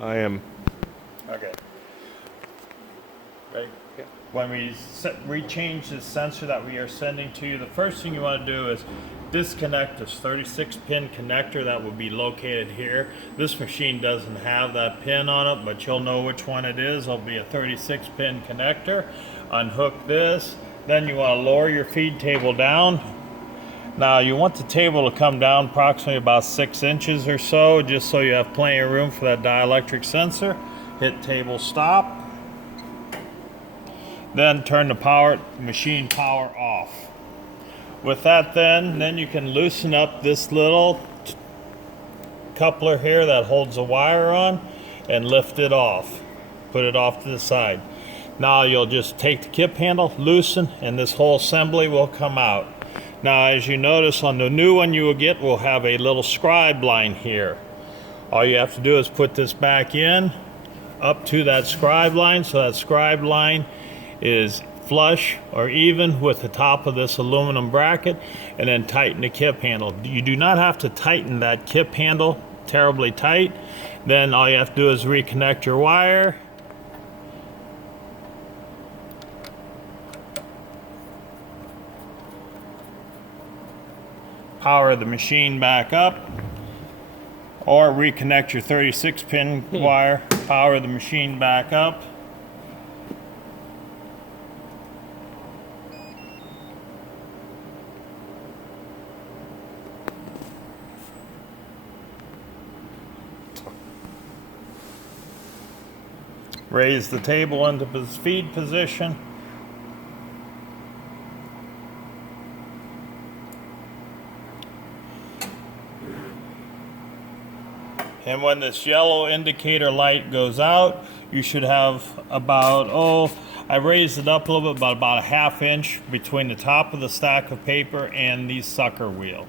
I am. Okay. Right. Yeah. When we change the sensor that we are sending to you, the first thing you want to do is disconnect this 36 pin connector that will be located here. This machine doesn't have that pin on it, but you'll know which one it is. It'll be a 36 pin connector. Unhook this. Then you want to lower your feed table down. Now you want the table to come down approximately about 6 inches or so, just so you have plenty of room for that dielectric sensor. Hit table stop. Then turn the machine power off. With that then you can loosen up this little coupler here that holds the wire on and lift it off. Put it off to the side. Now you'll just take the kip handle, loosen, and this whole assembly will come out. Now as you notice on the new one you will get, will have a little scribe line here. All you have to do is put this back in, up to that scribe line, so that scribe line is flush or even with the top of this aluminum bracket, and then tighten the kip handle. You do not have to tighten that kip handle terribly tight. Then all you have to do is reconnect your wire. Power the machine back up, or reconnect your 36 pin wire, power the machine back up. Raise the table into the feed position. And when this yellow indicator light goes out, you should have about, I raised it up a little bit, about a half inch between the top of the stack of paper and the sucker wheel.